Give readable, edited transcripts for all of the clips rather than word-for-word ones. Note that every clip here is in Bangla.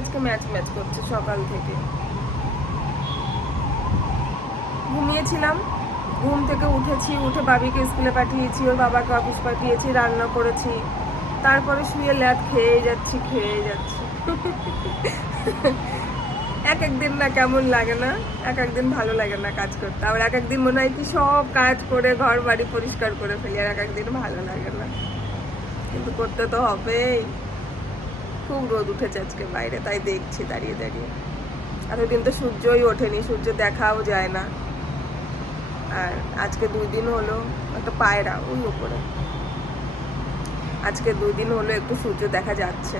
আজকে ম্যাচ ম্যাচ করছে সকাল থেকে। ঘুমিয়েছিলাম, ঘুম থেকে উঠেছি, উঠে বাবিকে স্কুলে পাঠিয়েছি, ওর বাবাকে অফিস পাঠিয়েছি, রান্না করেছি, তারপরে শুয়ে ল্যাদ খেয়ে যাচ্ছি। এক একদিন না কেমন লাগে না, এক একদিন ভালো লাগে না কাজ করতে, আবার এক একদিন মনে হয় কি সব কাজ করে ঘর বাড়ি পরিষ্কার করে ফেলি, আর এক একদিন ভালো লাগে না, কিন্তু করতে তো হবেই। খুব রোদ উঠেছে আজকে বাইরে, তাই দেখছি দাঁড়িয়ে দাঁড়িয়ে। এতদিন তো সূর্যই ওঠেনি, সূর্য দেখাও যায় না। আর আজকে 2 দিন হলো, একটা পায়রা ওই উপরে, আজকে 2 দিন হলো একটু সূর্য দেখা যাচ্ছে।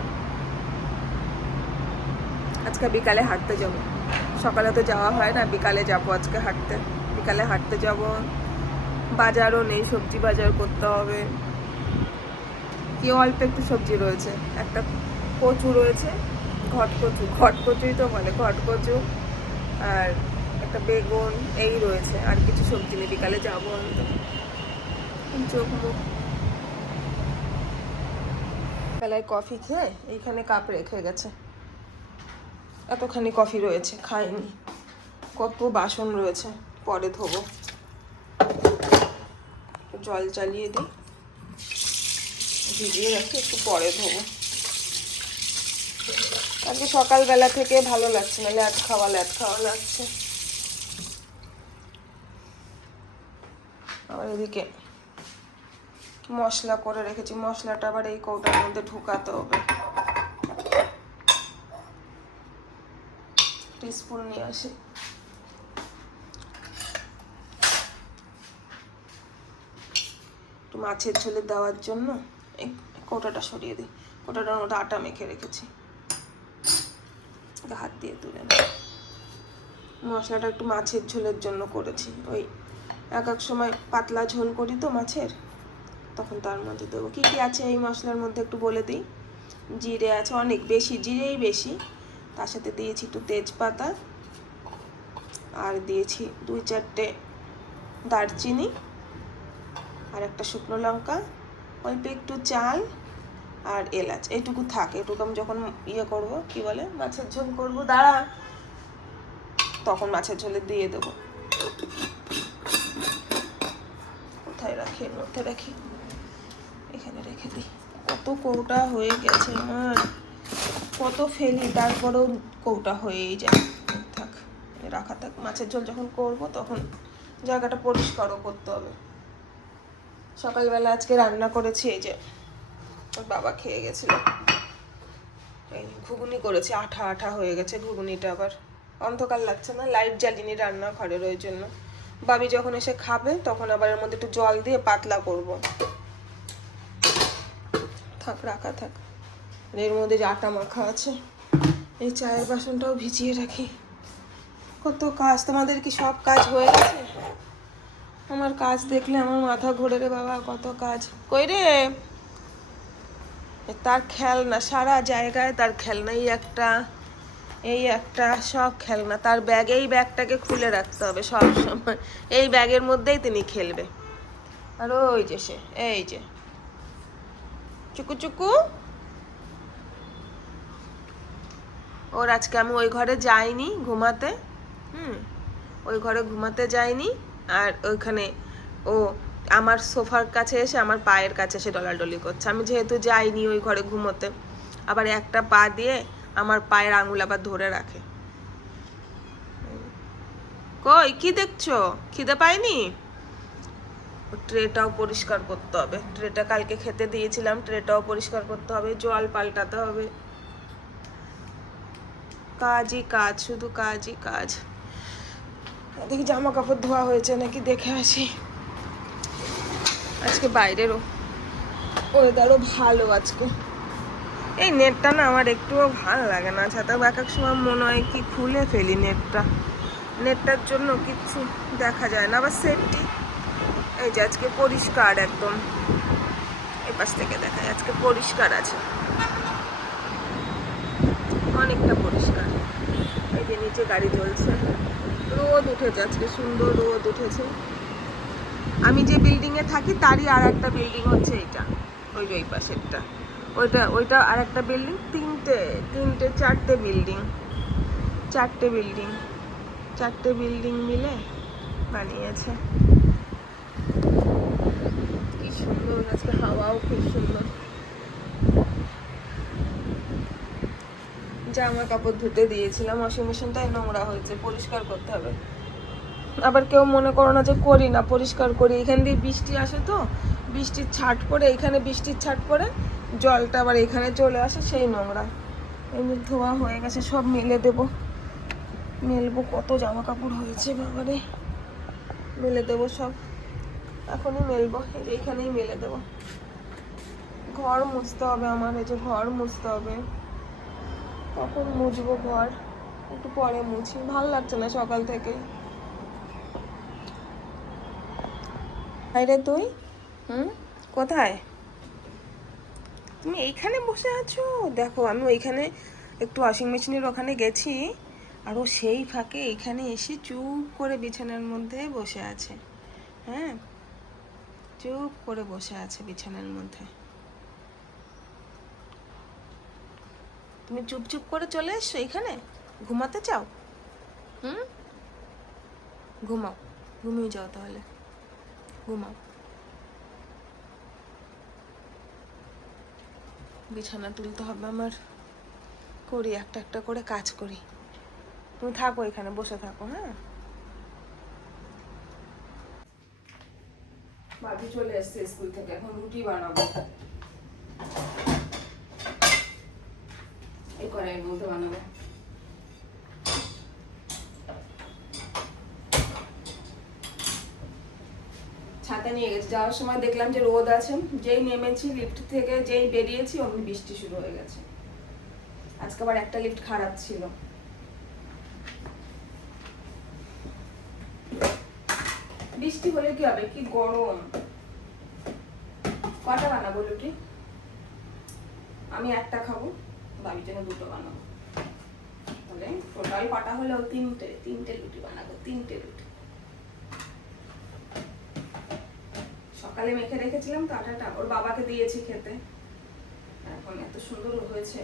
আজকে বিকালে হাঁটতে যাব, সকালে তো যাওয়া হয় না, বিকালে যাব আজকে হাঁটতে। বিকালে হাঁটতে যাব, বাজারও নেই, সবজি বাজার করতে হবে। কি অল্প একটু সবজি রয়েছে, একটা কচু রয়েছে, ঘটকচুই তো বলে, ঘটকচু, আর একটা বেগুন, এই রয়েছে, আর কিছু সবজি নেই। বিকালে যাবো চোখ মুখ। বেলায় কফি খেয়ে এইখানে কাপ রেখে গেছে, এতখানি কফি রয়েছে, খাইনি। কত বাসন রয়েছে, পরে ধোবো। জল চালিয়ে দিই, ভিজিয়ে রাখি, একটু পরে ধোবো। আজকে সকালবেলা থেকে ভালো লাগছে না, ল্যাদ খাওয়া লাগছে। আবার এদিকে মশলা করে রেখেছি, মশলাটা আবার এই কৌটার মধ্যে ঢুকাতে হবে। টিস্পুন নিয়ে আসি। একটু মাছের ঝোলে দেওয়ার জন্য এই কৌটাটা সরিয়ে দিই। কৌটাটার মধ্যে আটা মেখে রেখেছি, হাত দিয়ে তুলে না। মশলাটা একটু মাছের ঝোলের জন্য করেছি, ওই এক এক সময় পাতলা ঝোল করি তো মাছের, তখন তার মধ্যে দেবো। কী কী আছে এই মশলার মধ্যে একটু বলে দিই। জিরে আছে, অনেক বেশি, জিরেই বেশি। তার সাথে দিয়েছি একটু তেজপাতা, আর দিয়েছি 2-4টে দারচিনি, আর একটা শুকনো লঙ্কা, অল্প একটু চাল, আর এলাচ। এইটুকু থাকে, এটুকু আমি যখন করবো, কি বলে, মাছের ঝোল করবো, দাঁড়া, তখন মাছের ঝোলে দিয়ে দেবো। কোথায় রাখি, এর মধ্যে রাখি, এখানে রেখে দিই। কত কৌটা হয়ে গেছে আমার, কত ফেলি, তারপরেও কৌটা হয়েই যায়। থাক, রাখা থাক। মাছের ঝোল যখন করবো তখন জায়গাটা পরিষ্কারও করতে হবে। সকালবেলা আজকে রান্না করেছি, এই যে ওর বাবা খেয়ে গেছিল, এই ঘুগনি করেছি, আঠা আঠা হয়ে গেছে ঘুগনিটা। আবার অন্ধকার লাগছে না, লাইট জ্বালিনি রান্নাঘরের, ওই জন্য। বাবি যখন এসে খাবে তখন আবার এর মধ্যে একটু জল দিয়ে পাতলা করব। থাক, রাখা থাক। এর মধ্যে যে আটা মাখা আছে, এই চায়ের বাসনটাও ভিজিয়ে রাখি। কত কাজ, তোমাদের কি সব কাজ হয়ে গেছে? আমার কাজ দেখলে আমার মাথা ঘুরে রে বাবা, কত কাজ। কই রে, তার খেলনা, সারা জায়গায় তার খেলনা, এই একটা সব খেলনা তার ব্যাগ। এই ব্যাগটাকে খুলে রাখতে হবে সব সময়, এই ব্যাগের মধ্যেই তিনি খেলবে। আর ওই যে সে, এই যে চুকু চুকু, ওর আজকে আমি ওই ঘরে যাইনি ঘুমাতে, ওই ঘরে ঘুমাতে যাইনি। আর ওইখানে ও আমার সোফার কাছে এসে আমার পায়ের কাছে এসে ডলাডলি করছে। আমি যেহেতু যাইনি ওই ঘরে ঘুমোতে, আবার একটা পা দিয়ে আমার পায়ের আঙুল আবার ধরে রাখে। কই, কি দেখছো? খিদে পাইনি? ট্রেটাও পরিষ্কার করতে হবে, ট্রেটা কালকে খেতে দিয়েছিলাম, ট্রেটাও পরিষ্কার করতে হবে, জল পাল্টাতে হবে। কাজই কাজ, শুধু কাজই কাজ। দেখি জামা কাপড় ধোয়া হয়েছে নাকি, দেখে আসি। আজকে বাইরেরও ওয়েদারও ভালো আজকে। এই নেটটা না আমার একটুও ভালো লাগে না, ছাতা এক এক সময় মনে হয় কি খুলে ফেলি নেটটার জন্য কিচ্ছু দেখা যায় না। আবার সেফটি, এই যে আজকে পরিষ্কার একদম, এই পাশ থেকে দেখায়, আজকে পরিষ্কার আছে, অনেকটা পরিষ্কার। এই যে নিচে গাড়ি চলছে, রোদ উঠেছে আজকে, সুন্দর রোদ উঠেছে। আমি যে বিল্ডিংয়ে থাকি তারই আর একটা বিল্ডিং হচ্ছে এইটা, ওই যে ওই পাশেরটা, ওইটা ওইটা আর একটা বিল্ডিং, তিনটে চারটে বিল্ডিং মিলে বানিয়েছে। কি সুন্দর, আজকে হাওয়াও খুব সুন্দর। জামা কাপড় ধুতে দিয়েছিলাম, ওয়াশিং মেশিনটাই নোংরা হয়েছে, পরিষ্কার করতে হবে। আবার কেউ মনে করো না যে করি না, পরিষ্কার করি। এখান দিয়ে বৃষ্টি আসে তো, বৃষ্টির ছাট পড়ে, এখানে বৃষ্টির ছাট পড়ে জলটা আবার এখানে চলে আসে, সেই নোংরা। এমনি ধোয়া হয়ে গেছে, সব মেলে দেবো। মেলবো, কত জামা কাপড় হয়েছে বাবারে, মেলে দেবো সব, এখনই মেলবো। এই যে এইখানেই মেলে দেবো। ঘর মুছতে হবে আমার, এই যে ঘর মুছতে হবে। কখন মুছবো ঘর, একটু পরে মুছি, ভালো লাগছে না সকাল থেকে। রে তুই, কোথায়? তুমি এইখানে বসে আছো? দেখো আমি ওইখানে একটু ওয়াশিং মেশিনের ওখানে গেছি, আর ও সেই ফাঁকে এইখানে এসে চুপ করে বিছানার মধ্যে বসে আছে। হ্যাঁ, চুপ করে বসে আছে বিছানার মধ্যে। তুমি চুপ করে চলে এসছো এইখানে, ঘুমাতে চাও? ঘুমাও, ঘুমিয়ে যাও তাহলে, ঘুমাও। বিছানা তুলতে হবে আমার, করি একটা একটা করে কাজ করি। তুমি থাকো এখানে, বসে থাকো। হ্যাঁ, বাবু চলে এসছে স্কুল থেকে, এখন রুটি বানাবো। এই কড়াইয়ের মধ্যে বানাবো। ছাতা নিয়ে গেছি, যাওয়ার সময় দেখলাম যে রোদ আছে, যেই নেমেছি লিফট থেকে, যেই বেরিয়েছি অমনি বৃষ্টি শুরু হয়ে গেছে। আজকে আবার একটা লিফট খারাপ ছিল। বৃষ্টি হলে কি হবে, কি গরম। কটা বানাবো রুটি? আমি একটা খাবো, বাবির জন্য দুটো বানাবো। তাহলে টোটাল কটা হলেও তিনটে রুটি বানাবো, তিনটে রুটি। সকালে মেখে রেখেছিলাম তো আটাটা, ওর বাবাকে দিয়েছি খেতে, এখন এত সুন্দর হয়েছে।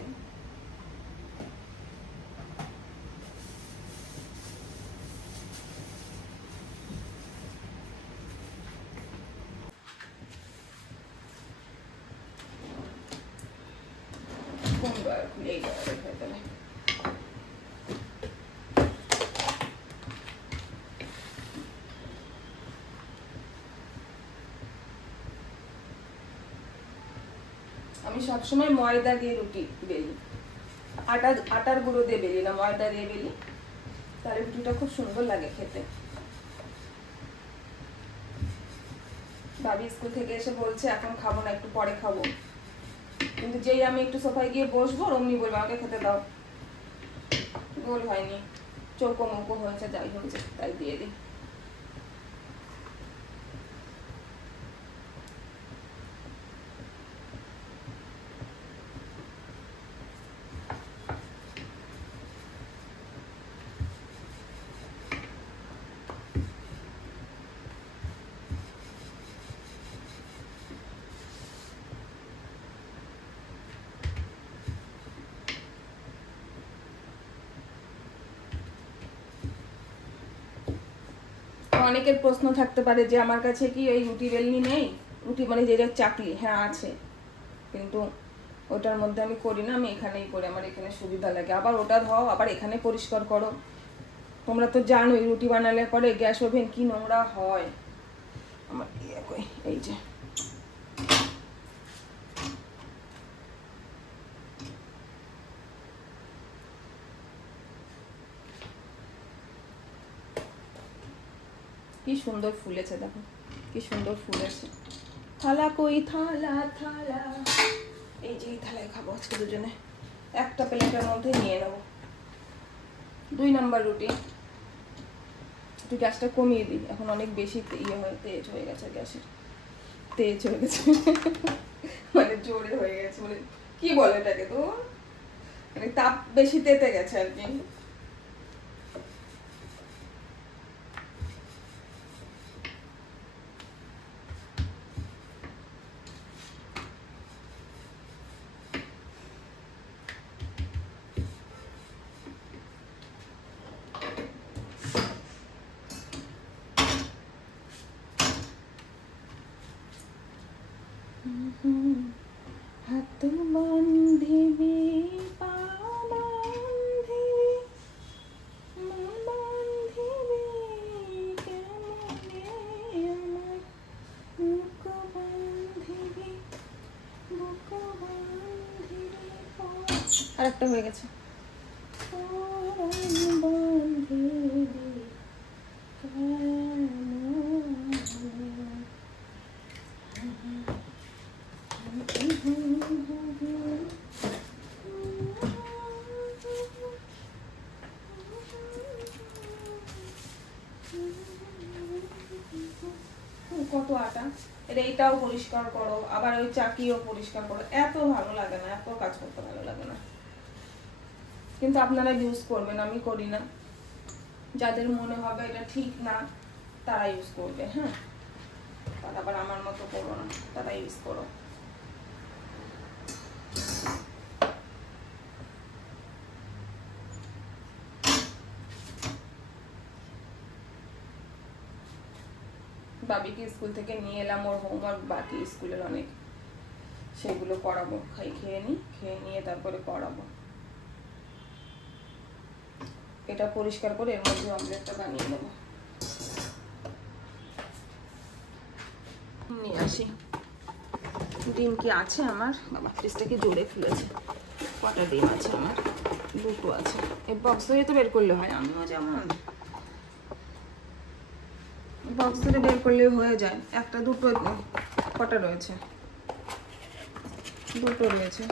আমি সবসময় ময়দা দিয়ে রুটি বেলি, আটার গুঁড়ো দিয়ে বেলি না, ময়দা দিয়ে বেলি, তাহলে রুটিটা খুব সুন্দর লাগে খেতে। বাবি স্কুল থেকে এসে বলছে এখন খাবো না, একটু পরে খাবো, কিন্তু যেই আমি একটু সোফায় গিয়ে বসবো অমনি বলবো আমাকে খেতে দাও। গোল হয়নি, চৌকো মৌকো হয়েছে, যাই হয়েছে তাই দিয়ে দিই। অনেকের প্রশ্ন থাকতে পারে যে আমার কাছে কি ওই রুটি বেলনি নেই, রুটি মানে যে চাকলি, হ্যাঁ আছে, কিন্তু ওটার মধ্যে আমি করি না, আমি এখানেই করি, আমার এখানে সুবিধা লাগে। আবার ওটা ধাও, আবার এখানে পরিষ্কার করো। তোমরা তো জানোই রুটি বানালে পরে গ্যাস ওভেন কি নোংরা হয়। আমার এই যে কি সুন্দর ফুলেছে, দেখো কি সুন্দর ফুলেছে। থালা কই, থালা থালা, এই যে এই থালায় খাবো আজকে দুজনে, একটা প্লেটের মধ্যে নিয়ে নেবো। 2 নাম্বার রুটি। একটু গ্যাসটা কমিয়ে দিই, এখন অনেক বেশি তেজ হয়ে গেছে, গ্যাসের তেজ হয়ে গেছে মানে জোরে হয়ে গেছে, মানে কি বলে এটাকে, তো মানে তাপ বেশি তেতে গেছে আর কি। হাত বান্ধিবি পা বান্ধিবি মা বান্ধিবি কেমনে আমার বুক বান্ধিবি বুক বান্ধিবি আর একটা হয়ে গেছে কত আটা, এইটাও পরিষ্কার করো, আবার ওই চাকিও পরিষ্কার করো, এত ভালো লাগে না, এত কাজ করতে ভালো লাগে না। কিন্তু আপনারা ইউজ করবেন, আমি করি না। যাদের মনে হবে এটা ঠিক না তারা ইউজ করবে, হ্যাঁ, আর আবার আমার মতো করো না, তারা ইউজ করো। বাবিকে স্কুল থেকে নিয়ে এলাম, ওর হোমওয়ার্ক বাকি স্কুলের অনেক, সেগুলো করাবো। খেয়ে নিয়ে তারপরে করাবো। এটা পরিষ্কার করে এর মধ্যে অমলেটটা বানিয়ে নেবো। নিয়ে আসি। ডিম কি আছে আমার? বাবা ফ্রিজটাকে জোরে খুলেছে। কটা ডিম আছে আমার? দুটো আছে। এই বক্স ধরে তো বের করলে হয়, আমিও যেমন বক্স ধরে বের করলে হয়ে যায়। একটা দুটো কটা রয়েছে? দুটো রয়েছে।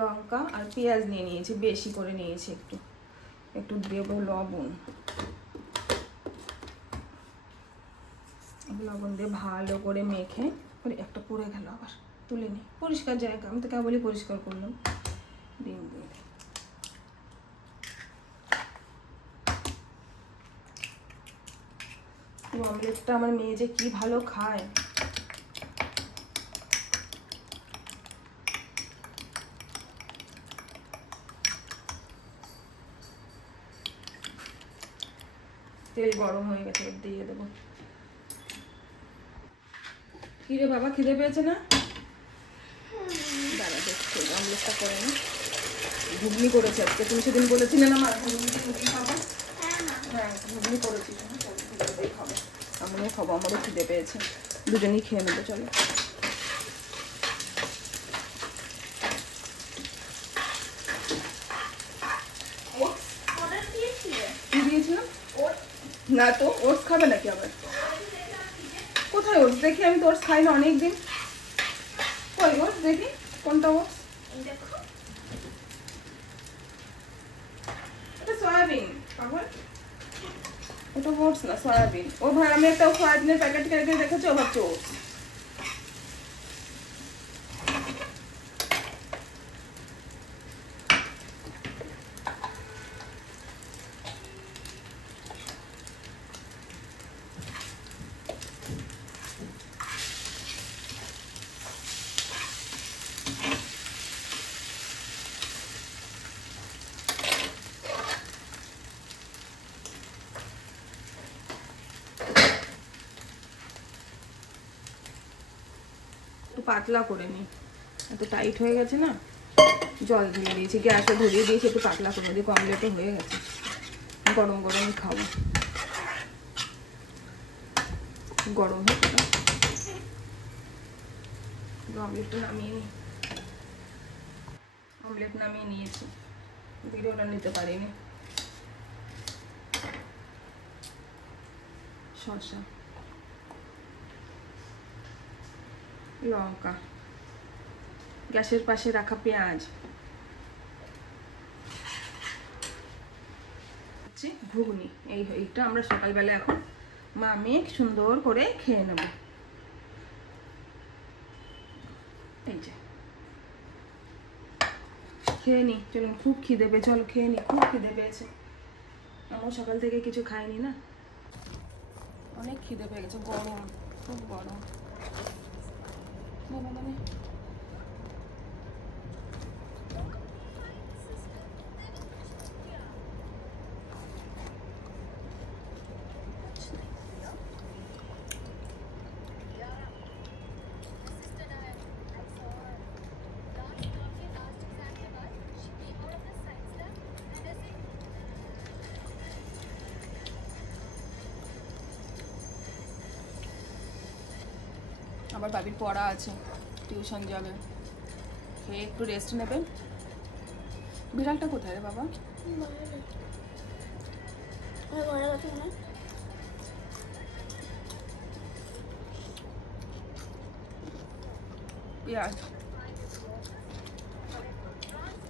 লঙ্কা আর পেঁয়াজ নিয়ে নিয়েছি, বেশি করে নিয়েছি, একটু একটু দেবো লবণ। লবণ দিয়ে ভালো করে মেখে, একটা পড়ে গেল, আবার তুলে নিই। পরিষ্কার জায়গা, আমি তো কেবলই পরিষ্কার করলাম। ডিম দিয়ে অমলেটটা আমার মেয়ে যে কি ভালো খায়। তেল গরম হয়ে গেছে, দিয়ে দেবো। কিরে বাবা, খিদে পেয়েছে না? দাঁড়া দেখছি, অমলেটটা করে না। ঘুগনি করেছে আজকে, তুমি সেদিন বলেছিলে না মা ঘুগনি খাবো? হ্যাঁ ঘুগনি করেছি, খাবো। আমিও খাবো, আমারও খিদে পেয়েছে, দুজনেই খেয়ে নেবো। চলো। কি দিয়েছিলাম? না তো, ওটস খাবে নাকি আবার? কোথায় ওটস? দেখি, আমি তো ওটস খাই না অনেকদিন। কই ওটস দেখি, কোনটা ওটস? এটা সয়াবিন। আবার ওটা ওটস না, সয়াবিন। ও ভাই, আমি একটা সয়াবিনের প্যাকেট কিনে দেখেছি, ও ভাবছি ওটস। পাতলা করে নিই, এত টাইট হয়ে গেছে না। জল দিয়ে দিয়েছি, গ্যাসে ধরিয়ে দিয়েছি, একটু পাতলা করে দিয়ে। অমলেটও হয়ে গেছে, গরম গরমই খাবো। গরম হয়ে গেল, অমলেটটা নামিয়ে নিই। অমলেট নামিয়ে নিয়েছি, ভিডিওটা নিতে পারিনি। শসা, লঙ্কা, গ্যাসের পাশে রাখা পেঁয়াজ, ঘুগনি। এইটা আমরা সকালবেলা এখন মা মেয়ে সুন্দর করে খেয়ে নেব। এই যে খেয়ে নি, চলুন। খুব খিদে পেয়েছে, চলো খেয়ে নি, খুব খিদে পেয়েছে। আমার সকাল থেকে কিছু খাইনি না, অনেক খিদে পেয়ে গেছে। গরম, খুব গরম। মানে আবার বাবির পড়া আছে, টিউশন যাবে, খেয়ে একটু রেস্ট নেবে। বিড়ালটা কোথায় রে বাবা? পেঁয়াজ,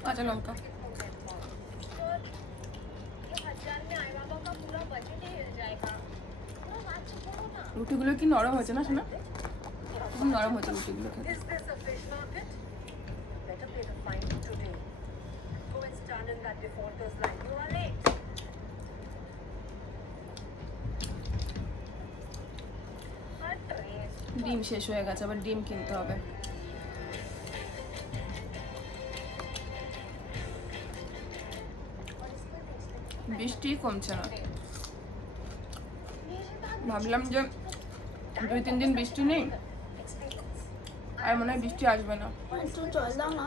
কাঁচা লঙ্কা। রুটিগুলো কি নরম হয়েছে না শোনা? খুব নরম হয়েছে রুটিগুলো খেতে। ডিম শেষ হয়ে গেছে, আবার ডিম কিনতে হবে। বৃষ্টি কমছে না, ভাবলাম যে 2-3 দিন বৃষ্টি নেই, আর মনে হয় বৃষ্টি আসবে না। একটু জল দাও না।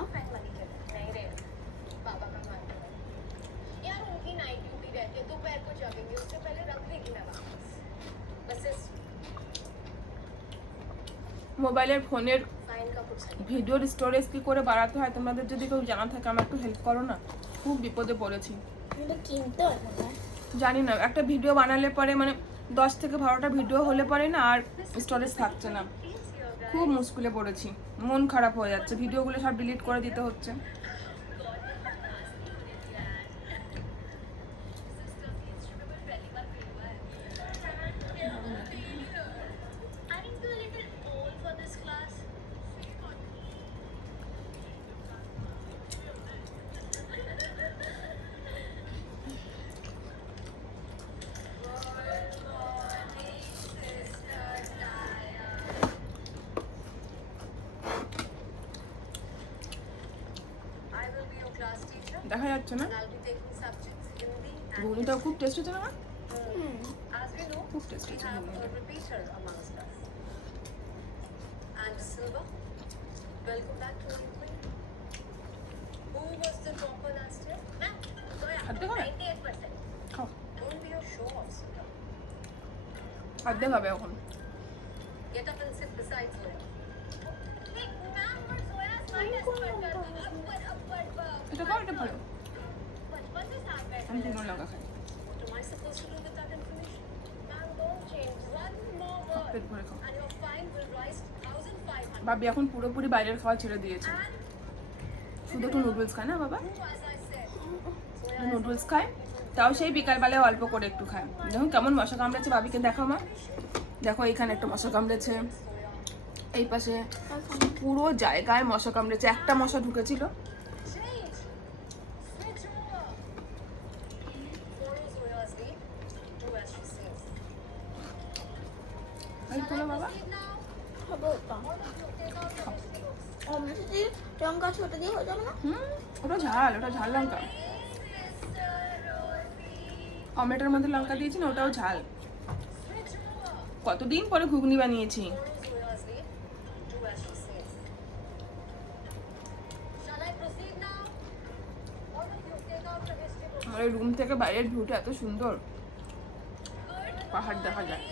মোবাইলের ফোনের ভিডিওর স্টোরেজ কি করে বাড়াতে হয় তোমাদের যদি কেউ জানা থাকে আমার একটু হেল্প করো না, খুব বিপদে পড়েছি। এটা কিনতে হয় না? জানি না, একটা ভিডিও বানালে পরে মানে 10 থেকে 12টা ভিডিও হলে পরে না আর স্টোরেজ থাকছে না, খুব মুশকিলে পড়েছি, মন খারাপ হয়ে যাচ্ছে, ভিডিওগুলো সব ডিলিট করে দিতে হচ্ছে। দেখা যাচ্ছে না, ঘুগনিটাও খুব টেস্ট হচ্ছে না, খুব টেস্ট হচ্ছে খাদ্য খাবে এখন। এটা খাও, এটা ভালো, আমি শুকনো লঙ্কা খাই, পেট ভরে খাও। বাবি এখন পুরোপুরি বাইরের খাওয়া ছেড়ে দিয়েছে, শুধু একটু নুডলস খায় না বাবা, নুডলস খায়, তাও সেই বিকালবেলায় অল্প করে একটু খায়। দেখুন কেমন মশা কামড়েছে, বাবিকে দেখো মা, দেখো এইখানে একটা মশা কামড়েছে, এই পাশে পুরো জায়গায় মশা কামড়েছে, একটা মশা ঢুকেছিল। বাবা লঙ্কা ছোট দিয়ে হয়ে যাবে না? ওটা ঝাল, ওটা ঝাল লঙ্কা, টমেটোর মধ্যে লঙ্কা দিয়েছি না, ওটাও ঝাল। কতদিন পরে ঘুগনি বানিয়েছি। আমার রুম থেকে বাইরের ভিউটা এত সুন্দর, পাহাড় দেখা যায়।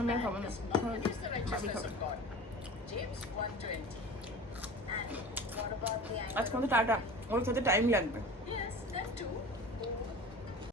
আমি খাবো না, ভাবি খাবে। আজকে আমাদের টাটা, ওর খেতে টাইম লাগবে।